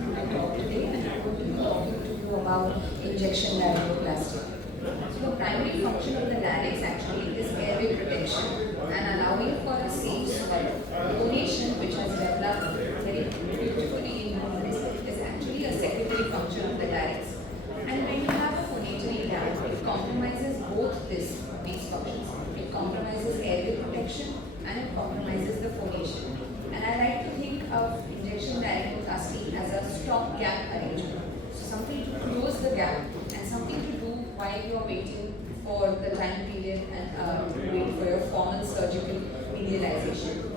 to talk today, and I'm going to be talking to you about injection laryngoplasty. So the primary function of the larynx actually is airway protection and allowing for a safe swallow. Phonation, which has developed very beautifully in humans, is actually a secondary function of the larynx. And when you have a phonatory gap, it compromises both these functions. It compromises airway protection and it compromises the phonation. And I like to think of injection laryngoplasty as a stop-gap arrangement. So something to close the gap and something to do while you are waiting for the time period and wait for your formal surgical medialization.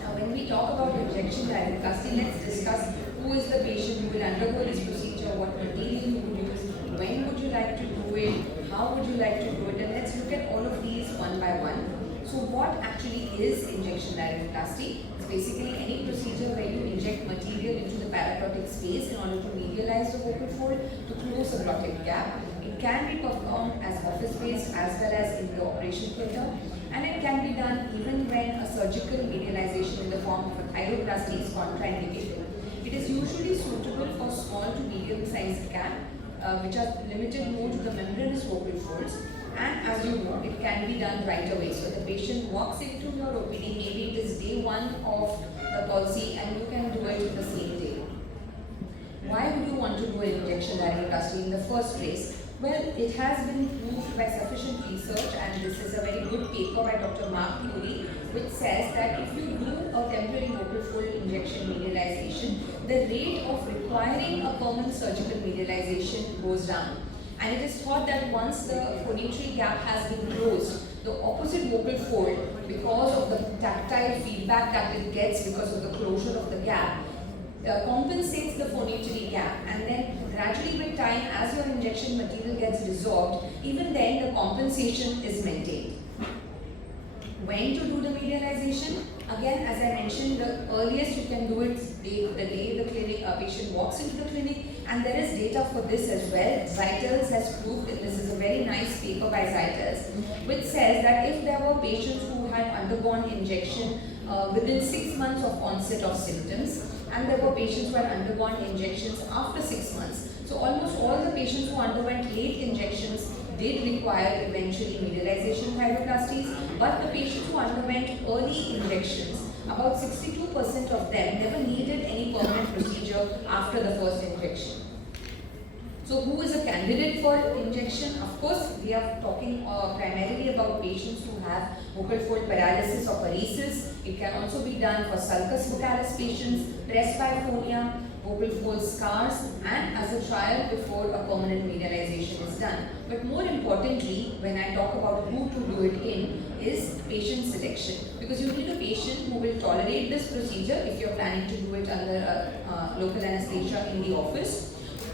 Now, when we talk about injection laryngoplasty, let's discuss who is the patient who will undergo this procedure, what material you would use, when would you like to do it, how would you like to do it, and let's look at all of these one by one. So what actually is injection laryngoplasty? It's basically any procedure where you inject material into the paraglottic space in order to medialize the vocal fold to close a glottic gap. It can be performed as office-based as well as in the operation theatre, and it can be done even when a surgical medialization in the form of a thyroplasty is contraindicated. It is usually suitable for small to medium-sized gap, which are limited more to the membranous vocal folds. And as you know, it can be done right away. So the patient walks into your OPD, maybe it is day 1 of the palsy, and you can do it the same day. Why would you want to do an injection laryngoplasty in the first place? Well, it has been proved by sufficient research, and this is a very good paper by Dr. Mark Lurie, which says that if you do a temporary vocal fold injection medialization, the rate of requiring a permanent surgical medialization goes down. And it is thought that once the phonatory gap has been closed, the opposite vocal fold, because of the tactile feedback that it gets because of the closure of the gap, compensates the phonatory gap, and then gradually with time, as your injection material gets dissolved, even then the compensation is maintained. When to do the medialization? Again, as I mentioned, the earliest you can do it the day the patient walks into the clinic, and there is data for this as well. Zeitels has proved, and this is a very nice paper by Zeitels, which says that if there were patients who had undergone injection within 6 months of onset of symptoms, and there were patients who had undergone injections after 6 months. So almost all the patients who underwent late injections did require eventually medialization thyroplasties, but the patients who underwent early injections, about 62% of them never needed any permanent procedure after the first injection. So who is a candidate for injection? Of course, we are talking primarily about patients who have vocal fold paralysis or paresis. It can also be done for sulcus vocalis patients, presbyphonia, vocal fold scars, and as a trial before a permanent medialization is done. But more importantly, when I talk about who to do it in, is patient selection. Because you need a patient who will tolerate this procedure if you're planning to do it under local anesthesia in the office.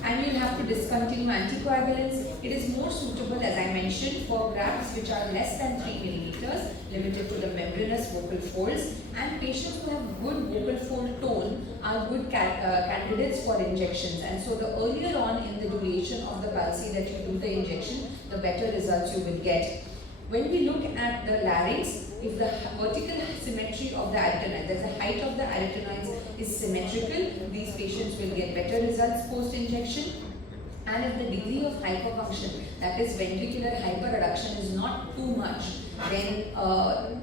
And you'll have to discontinue anticoagulants. It is more suitable, as I mentioned, for grafts which are less than 3 millimeters, limited to the membranous vocal folds, and patients who have good vocal fold tone are good candidates for injections. And so the earlier on in the duration of the palsy that you do the injection, the better results you will get. When we look at the larynx, if the vertical symmetry of the arytenoid, the height of the arytenoids is symmetrical, these patients will get better results post-injection. And if the degree of hyperfunction, that is ventricular hyperreduction, is not too much, then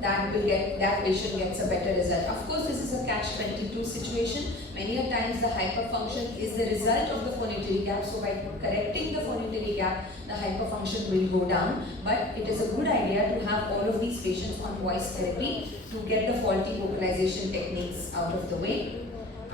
that patient gets a better result. Of course, this is a catch-22 situation. Many a times the hyperfunction is the result of the phonatory gap, so by correcting the phonatory gap, the hyperfunction will go down. But it is a good idea to have all of these patients on voice therapy to get the faulty vocalization techniques out of the way.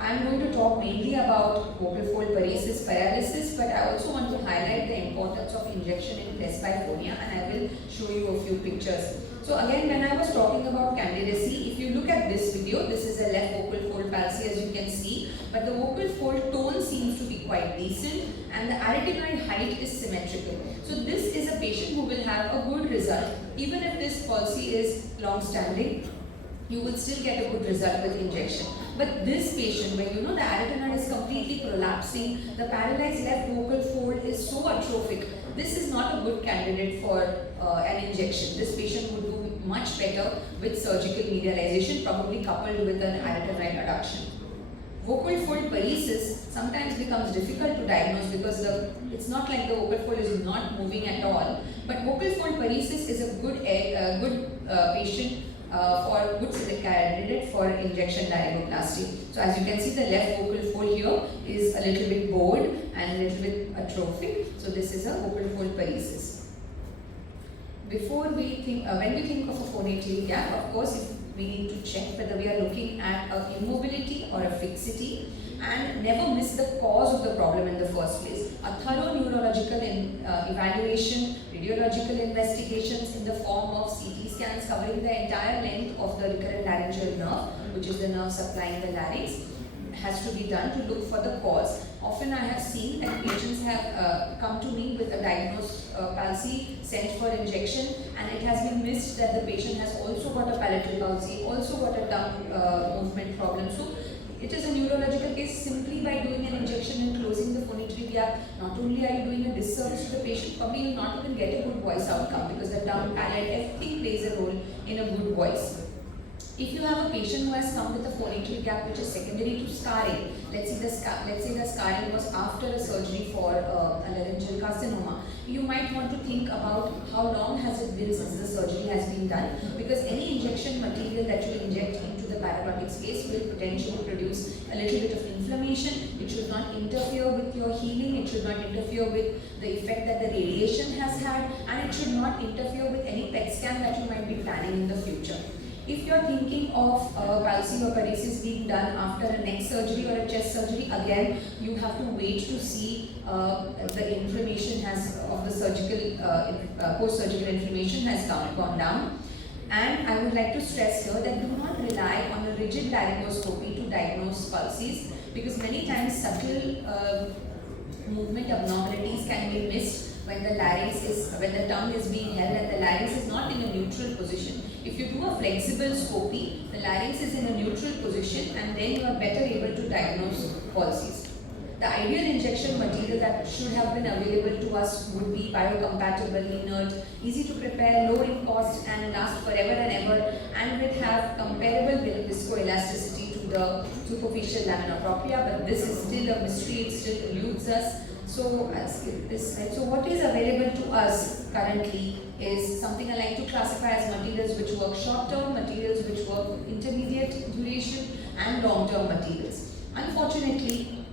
I'm going to talk mainly about vocal fold paresis paralysis, but I also want to highlight the importance of injection in presbyphonia, and I will show you a few pictures. So again, when I was talking about candidacy, if you look at this video, this is a left vocal fold palsy, as you can see, but the vocal fold tone seems to be quite decent, and the arytenoid height is symmetrical. So this is a patient who will have a good result. Even if this palsy is long-standing, you will still get a good result with injection. But this patient, where the arytenoid is completely prolapsing, the paralyzed left vocal fold is so atrophic, this is not a good candidate for an injection. This patient would do much better with surgical medialization, probably coupled with an arytenoid adduction. Vocal fold paresis sometimes becomes difficult to diagnose because it's not like the vocal fold is not moving at all. But vocal fold paresis is a good patient for good candidate for injection laryngoplasty. So as you can see, the left vocal fold here is a little bit bowed and a little bit atrophic. So this is a vocal fold paresis. Before we think, when we think of a phonatory gap, of course, if we need to check whether we are looking at a immobility or a fixity, and never miss the cause of the problem in the first place. A thorough neurological evaluation, radiological investigations in the form of CT scans covering the entire length of the recurrent laryngeal nerve, which is the nerve supplying the larynx, has to be done to look for the cause. Often I have seen that patients have come to me with a diagnosed palsy, sent for injection, and it has been missed that the patient has also got a palatal palsy, also got a tongue movement problem. So it is a neurological case. Simply by doing an injection and closing the phonatory gap, not only are you doing a disservice to the patient, probably you will not even get a good voice outcome because the tongue, palate, everything plays a role in a good voice. If you have a patient who has come with a phonatory gap which is secondary to scarring, let's say the scarring was after a surgery for a laryngeal carcinoma, you might want to think about how long has it been since the surgery has been done, because any injection material that you inject into the parotid space will potentially produce a little bit of inflammation. It should not interfere with your healing, it should not interfere with the effect that the radiation has had, and it should not interfere with any PET scan that you might be planning in the future. If you are thinking of palsy or paresis being done after a neck surgery or a chest surgery, again you have to wait to see the inflammation has of the surgical post-surgical inflammation has gone down. And I would like to stress here that do not rely on a rigid laryngoscopy to diagnose palsies, because many times subtle movement abnormalities can be missed when the tongue is being held and the larynx is not in a neutral position. If you do a flexible scopy, the larynx is in a neutral position and then you are better able to diagnose palsies. The ideal injection material that should have been available to us would be biocompatible, inert, easy to prepare, low in cost and last forever and ever, and would have comparable viscoelasticity to the superficial lamina propria, but this is still a mystery, it still eludes us. So what is available to us currently is something I like to classify as materials which work short term, materials which work intermediate duration, and long term materials. Unfortunately,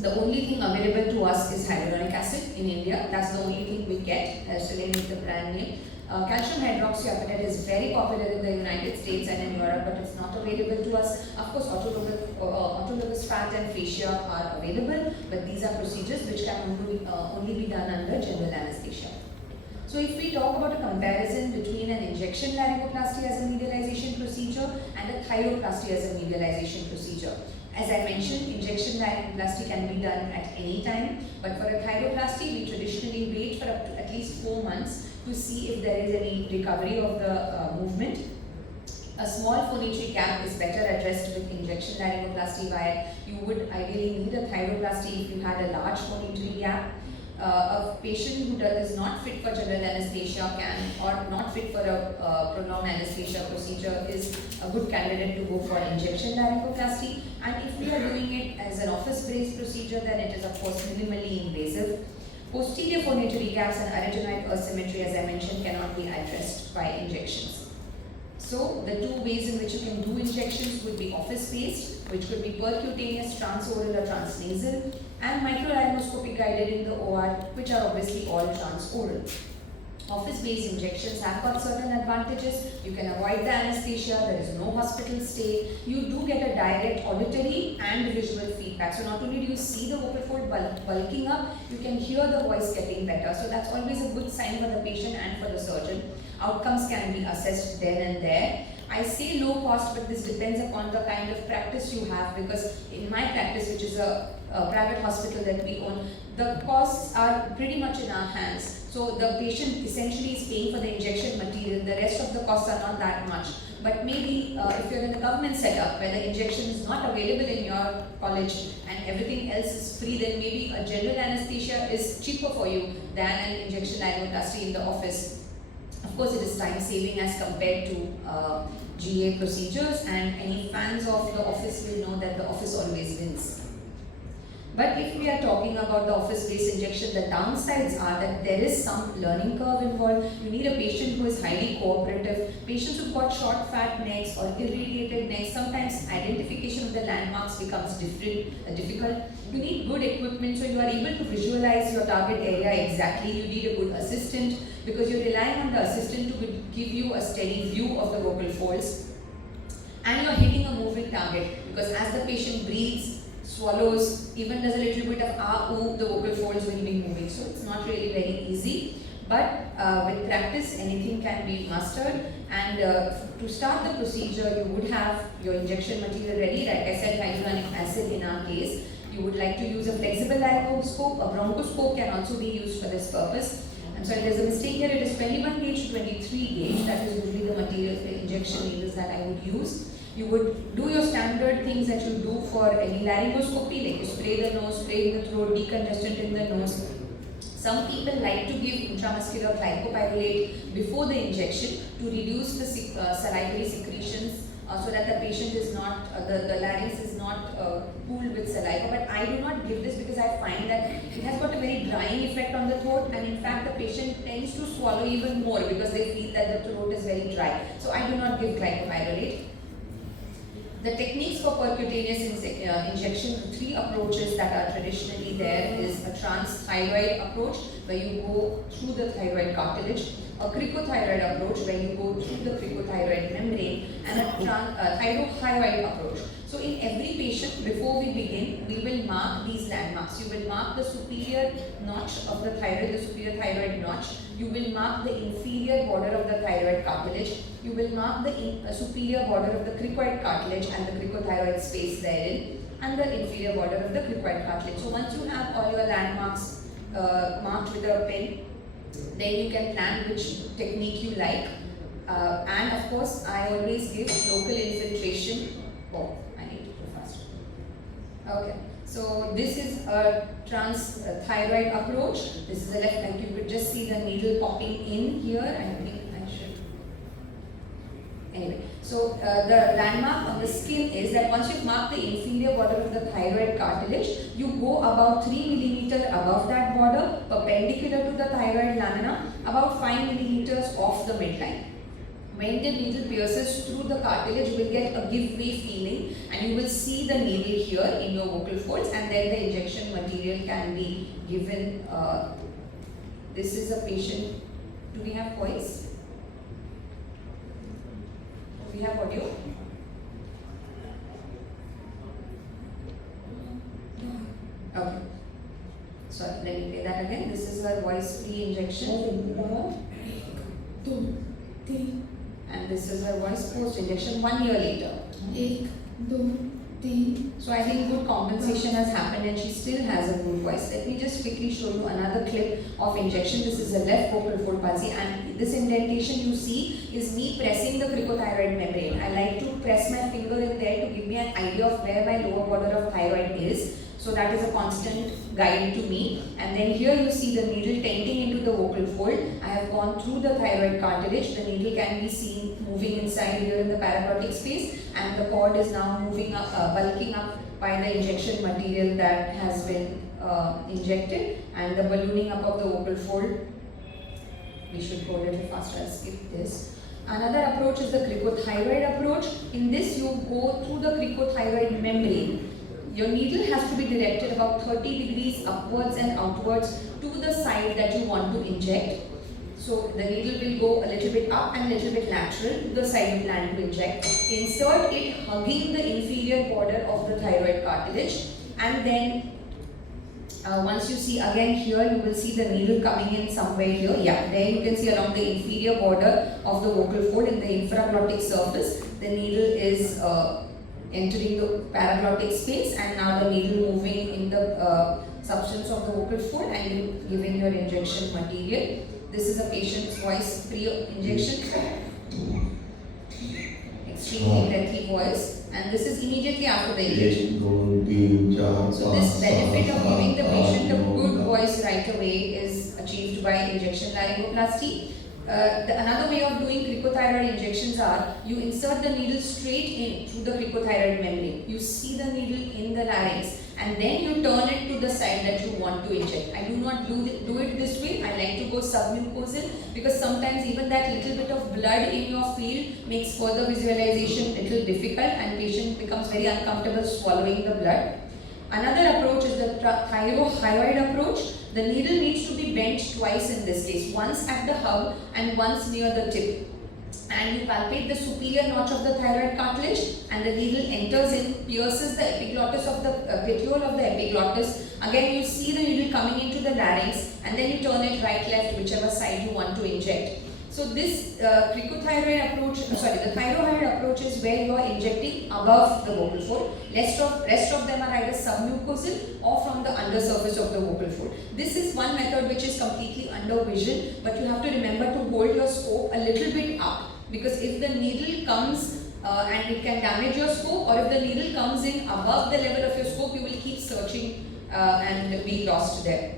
the only thing available to us is hyaluronic acid in India. That's the only thing we get. Selene is the brand name. Calcium hydroxyapatite is very popular in the United States and in Europe, but it's not available to us. Of course, autologous fat and fascia are available, but these are procedures which can only be done under general anesthesia. So if we talk about a comparison between an injection laryngoplasty as a medialization procedure and a thyroplasty as a medialization procedure, as I mentioned, injection laryngoplasty can be done at any time, but for a thyroplasty, we traditionally wait for up to at least 4 months to see if there is any recovery of the movement. A small phonatory gap is better addressed with injection laryngoplasty, while you would ideally need a thyroplasty if you had a large phonatory gap. A patient who is not fit for general anesthesia or not fit for a prolonged anesthesia procedure is a good candidate to go for injection laryngoplasty. And if we are doing it as an office-based procedure, then it is of course minimally invasive. Posterior phonatory gaps and arytenoid asymmetry, as I mentioned, cannot be addressed by injections. So the two ways in which you can do injections would be office-based, which could be percutaneous, transoral or transnasal, and microlaryngoscopy guided in the OR, which are obviously all transoral. Office-based injections have got certain advantages. You can avoid the anesthesia, there is no hospital stay, you do get a direct auditory and visual feedback. So not only do you see the vocal fold bulking up, you can hear the voice getting better. So that's always a good sign for the patient and for the surgeon. Outcomes can be assessed then and there. I say low cost, but this depends upon the kind of practice you have, because in my practice, which is a private hospital that we own, the costs are pretty much in our hands. So the patient essentially is paying for the injection material, the rest of the costs are not that much. But maybe if you're in a government setup where the injection is not available in your college and everything else is free, then maybe a general anesthesia is cheaper for you than an injection laryngoplasty in the office. Of course, it is time saving as compared to GA procedures, and any fans of the office will know that the office always wins. But if we are talking about the office-based injection, the downsides are that there is some learning curve involved. You need a patient who is highly cooperative. Patients who've got short, fat necks or irradiated necks, sometimes identification of the landmarks becomes difficult. You need good equipment so you are able to visualize your target area exactly. You need a good assistant because you're relying on the assistant to give you a steady view of the vocal folds. And you're hitting a moving target because as the patient breathes, swallows, even does a little bit of ah, ooh, the vocal folds will be moving. So it's not really very easy. But with practice, anything can be mastered. And to start the procedure, you would have your injection material ready. Like I said, hyaluronic acid in our case. You would like to use a flexible laryngoscope. A bronchoscope can also be used for this purpose. And so if there's a mistake here, it is 21 gauge to 23 gauge. That is usually the material for injection needles that I would use. You would do your standard things that you do for any laryngoscopy, like you spray the nose, spray in the throat, decongestant in the nose. Some people like to give intramuscular glycopyrrolate before the injection to reduce the salivary secretions so that the patient is not, the larynx is not cooled with saliva. But I do not give this because I find that it has got a very drying effect on the throat, and in fact the patient tends to swallow even more because they feel that the throat is very dry. So I do not give glycopyrrolate. The techniques for percutaneous injection, three approaches that are traditionally there is a transthyroid approach where you go through the thyroid cartilage, a cricothyroid approach where you go through the cricothyroid membrane, and a thyrothyroid approach. So in every patient, before we begin, we will mark these landmarks. You will mark the superior notch of the thyroid, the superior thyroid notch. You will mark the inferior border of the thyroid cartilage. You will mark the superior border of the cricoid cartilage and the cricothyroid space therein, and the inferior border of the cricoid cartilage. So once you have all your landmarks marked with a pen, then you can plan which technique you like. And of course, I always give local infiltration. Oh, I need to go faster. Okay, so this is a transthyroid approach. This is a left, like you could just see the needle popping in here. I think I should. Anyway, so the landmark on the skin is that once you've marked the inferior border of the thyroid cartilage, you go about 3 mm above that border, perpendicular to the thyroid lamina, about 5 mm off the midline. When the needle pierces through the cartilage, you will get a give way feeling, and you will see the needle here in your vocal folds, and then the injection material can be given. This is a patient. Do we have voice? Do we have audio? Okay. Sorry, let me play that again. This is her voice-free injection. And this is her voice post injection 1 year later. So I think good compensation has happened and she still has a good voice. Let me just quickly show you another clip of injection. This is the left vocal fold palsy, and this indentation you see is me pressing the cricothyroid membrane. I like to press my finger in there to give me an idea of where my lower border of thyroid is. So that is a constant guide to me. And then here you see the needle tending into the vocal fold. I have gone through the thyroid cartilage. The needle can be seen moving inside here in the paraglottic space, and the cord is now moving up, bulking up by the injection material that has been injected, and the ballooning up of the vocal fold. We should go a little faster. I'll skip this. Another approach is the cricothyroid approach. In this, you go through the cricothyroid membrane. Your needle has to be directed about 30 degrees upwards and outwards to the side that you want to inject. So the needle will go a little bit up and a little bit lateral to the side you plan to inject. Insert it hugging the inferior border of the thyroid cartilage, and then once you see again here, you will see the needle coming in somewhere here. Yeah, there you can see along the inferior border of the vocal fold in the infraglottic surface. The needle is entering the paraglottic space, and now the needle moving in the substance of the vocal fold and you giving your injection material. This is a patient's voice pre-injection. Extremely breathy voice, and this is immediately after the injection. So this benefit of giving the patient a good voice right away is achieved by injection laryngoplasty. Another way of doing cricothyroid injections are you insert the needle straight in through the cricothyroid membrane. You see the needle in the larynx and then you turn it to the side that you want to inject. I do not do it this way. I like to go submucosal because sometimes even that little bit of blood in your field makes further visualization little difficult and patient becomes very uncomfortable swallowing the blood. Another approach is the thyroid approach. The needle needs to be bent twice in this case, once at the hub and once near the tip. And you palpate the superior notch of the thyroid cartilage and the needle enters in, pierces the epiglottis of the petiole of the epiglottis. Again you see the needle coming into the larynx and then you turn it right, left, whichever side you want to inject. So this cricothyroid approach, the thyroid approach is where you are injecting above the vocal fold. Rest of them are either submucosal or from the undersurface of the vocal fold. This is one method which is completely under vision, but you have to remember to hold your scope a little bit up, because if the needle comes and it can damage your scope, or if the needle comes in above the level of your scope, you will keep searching and be lost there.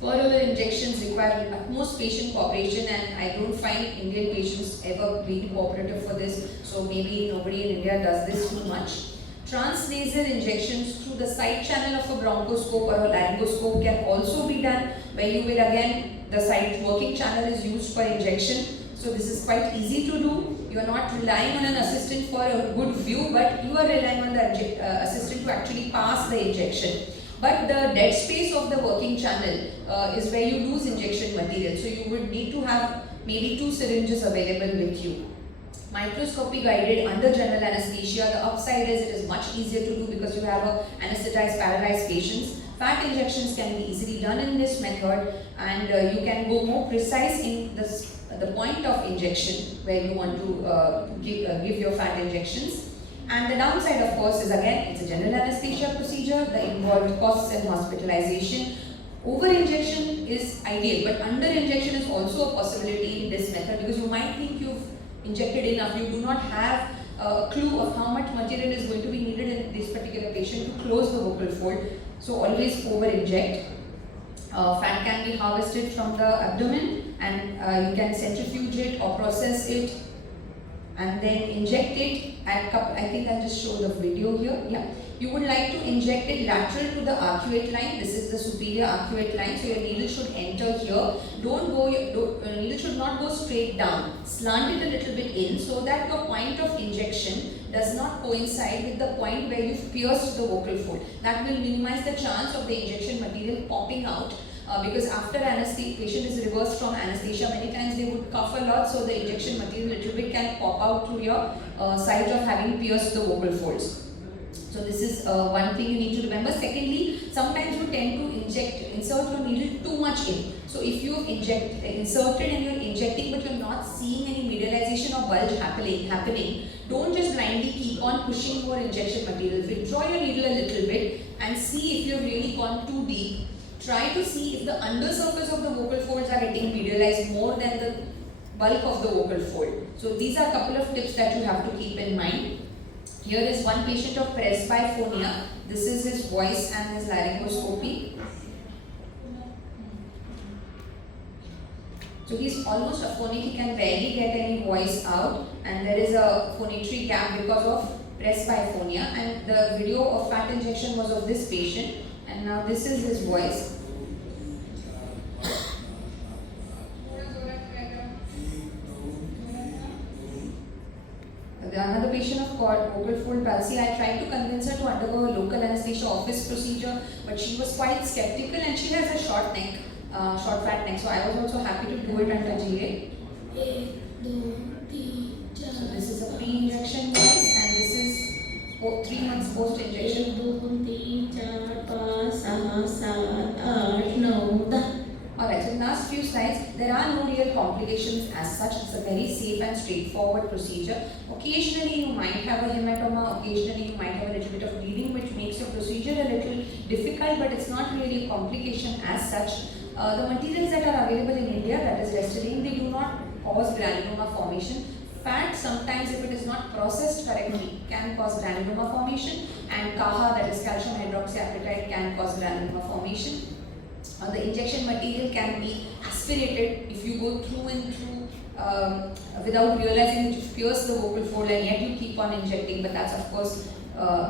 Per hour injections require utmost patient cooperation, and I don't find Indian patients ever being cooperative for this, so maybe nobody in India does this too much. Transnasal injections through the side channel of a bronchoscope or a laryngoscope can also be done, where you will again, the side working channel is used for injection. So this is quite easy to do. You are not relying on an assistant for a good view, but you are relying on the assistant to actually pass the injection. But the dead space of the working channel is where you lose injection material. So you would need to have maybe 2 syringes available with you. Microscopy guided under general anesthesia. The upside is it is much easier to do because you have a anesthetized paralyzed patients. Fat injections can be easily done in this method, and you can go more precise in the point of injection where you want to give your fat injections. And the downside, of course, is again, it's a general anesthesia procedure. The involved costs and hospitalization. Over-injection is ideal, but under-injection is also a possibility in this method, because you might think you've injected enough. You do not have a clue of how much material is going to be needed in this particular patient to close the vocal fold. So always over-inject. Fat can be harvested from the abdomen, and you can centrifuge it or process it and then inject it at I think I'll just show the video here. Yeah, you would like to inject it lateral to the arcuate line. This is the superior arcuate line, so your needle should enter here. Needle should not go straight down. Slant it a little bit in so that your point of injection does not coincide with the point where you've pierced the vocal fold. That will minimize the chance of the injection material popping out. Because after anesthesia, patient is reversed from anesthesia, many times they would cough a lot, so the injection material little bit can pop out through your site of having pierced the vocal folds. So this is one thing you need to remember. Secondly, sometimes you tend to insert your needle too much in. So if you've inserted and you're injecting but you're not seeing any medialization or bulge happening, don't just blindly keep on pushing more injection material. Withdraw your needle a little bit and see if you've really gone too deep. Try to see if the undersurface of the vocal folds are getting medialized more than the bulk of the vocal fold. So these are a couple of tips that you have to keep in mind. Here is one patient of presbyphonia. This is his voice and his laryngoscopy. So he's almost aphonic, he can barely get any voice out, and there is a phonatory gap because of presbyphonia, and the video of fat injection was of this patient, and now this is his voice. Another patient of vocal fold palsy, I tried to convince her to undergo a local anesthesia office procedure, but she was quite skeptical, and she has a short neck, short fat neck, so I was also happy to do it under GA. So this is a pre-injection voice, and this is 3 months post-injection. Alright, so in the last few slides, there are no real complications as such. It's a very safe and straightforward procedure. Occasionally you might have a hematoma, occasionally you might have a little bit of bleeding, which makes your procedure a little difficult, but it's not really a complication as such. The materials that are available in India, that is Restylane, they do not cause granuloma formation. Fat, sometimes if it is not processed correctly, can cause granuloma formation, and CAHA, that is calcium hydroxyapatite, can cause granuloma formation. The injection material can be aspirated if you go through and through without realizing it pierce the vocal fold, and yet you keep on injecting, but that's of course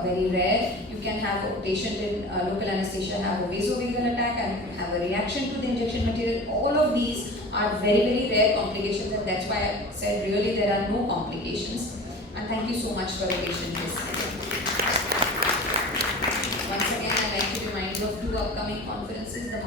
very rare. You can have a patient in local anesthesia have a vasovagal attack and have a reaction to the injection material. All of these are very, very rare complications, and that's why I said really there are no complications. And thank you so much for your patient listening. Once again, I'd like to remind you of 2 upcoming conferences. The